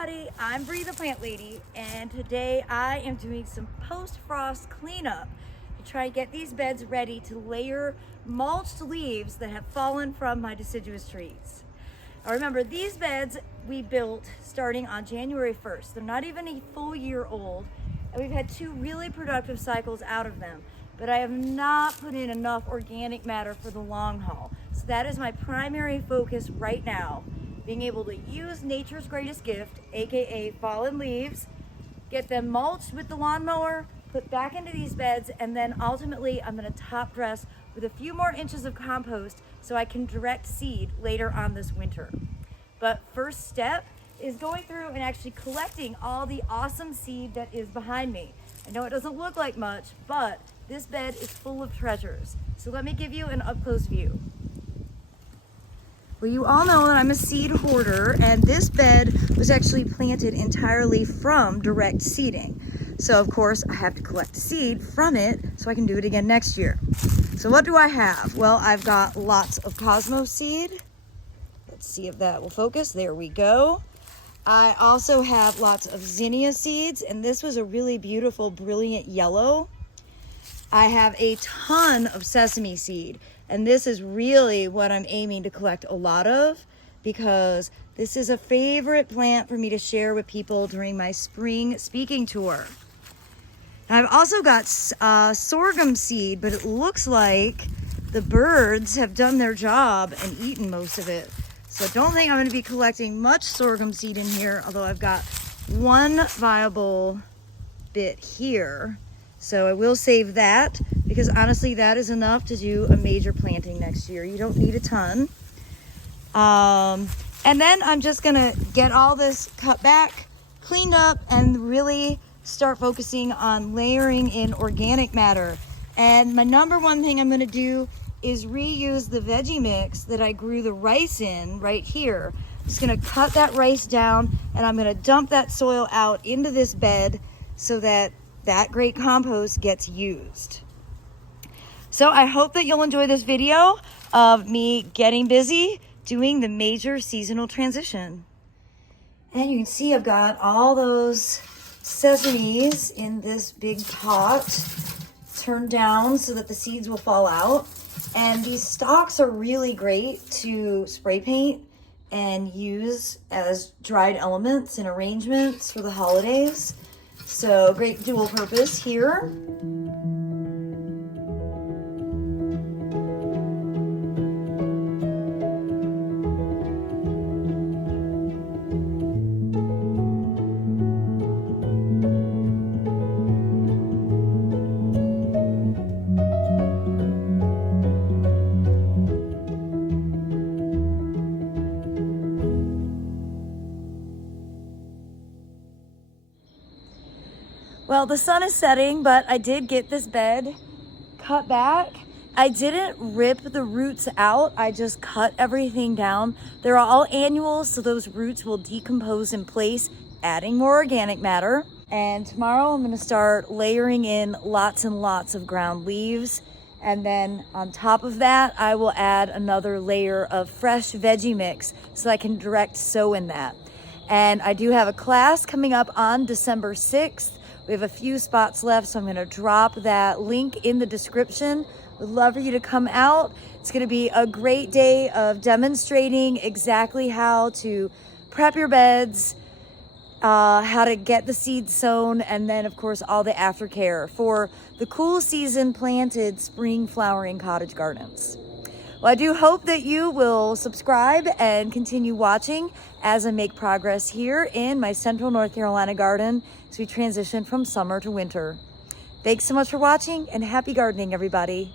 everybody, I'm Bree the Plant Lady, and today I am doing some post-frost cleanup to try and get these beds ready to layer mulched leaves that have fallen from my deciduous trees. Now remember, these beds we built starting on January 1st. They're not even a full year old, and we've had 2 really productive cycles out of them, but I have not put in enough organic matter for the long haul. So that is my primary focus right now. Being able to use nature's greatest gift, aka fallen leaves, get them mulched with the lawnmower, put back into these beds, and then ultimately I'm going to top dress with a few more inches of compost so I can direct seed later on this winter. But first step is going through and actually collecting all the awesome seed that is behind me. I know it doesn't look like much, but this bed is full of treasures. So let me give you an up-close view. Well, you all know that I'm a seed hoarder, and this bed was actually planted entirely from direct seeding. So of course I have to collect seed from it so I can do it again next year. So what do I have? Well, I've got lots of cosmos seed. Let's see if that will focus. There we go. I also have lots of zinnia seeds, and this was a really beautiful, brilliant yellow. I have a ton of sesame seed, and this is really what I'm aiming to collect a lot of because this is a favorite plant for me to share with people during my spring speaking tour. And I've also got sorghum seed, but it looks like the birds have done their job and eaten most of it. So I don't think I'm going to be collecting much sorghum seed in here, although I've got one viable bit here. So I will save that because honestly, that is enough to do a major planting next year. You don't need a ton. And then I'm just gonna get all this cut back, cleaned up, and really start focusing on layering in organic matter. And my number one thing I'm gonna do is reuse the veggie mix that I grew the rice in right here. I'm just gonna cut that rice down, and I'm gonna dump that soil out into this bed so that that great compost gets used. So I hope that you'll enjoy this video of me getting busy doing the major seasonal transition. And you can see I've got all those sesames in this big pot turned down so that the seeds will fall out. And these stalks are really great to spray paint and use as dried elements in arrangements for the holidays. So great dual purpose here. Well, the sun is setting, but I did get this bed cut back. I didn't rip the roots out. I just cut everything down. They're all annuals, so those roots will decompose in place, adding more organic matter. And tomorrow I'm gonna start layering in lots and lots of ground leaves. And then on top of that, I will add another layer of fresh veggie mix so I can direct sow in that. And I do have a class coming up on December 6th. We have a few spots left, so I'm gonna drop that link in the description. Would love for you to come out. It's gonna be a great day of demonstrating exactly how to prep your beds, how to get the seeds sown, and then of course all the aftercare for the cool season planted spring flowering cottage gardens. Well, I do hope that you will subscribe and continue watching as I make progress here in my central North Carolina garden as we transition from summer to winter. Thanks so much for watching, and happy gardening, everybody.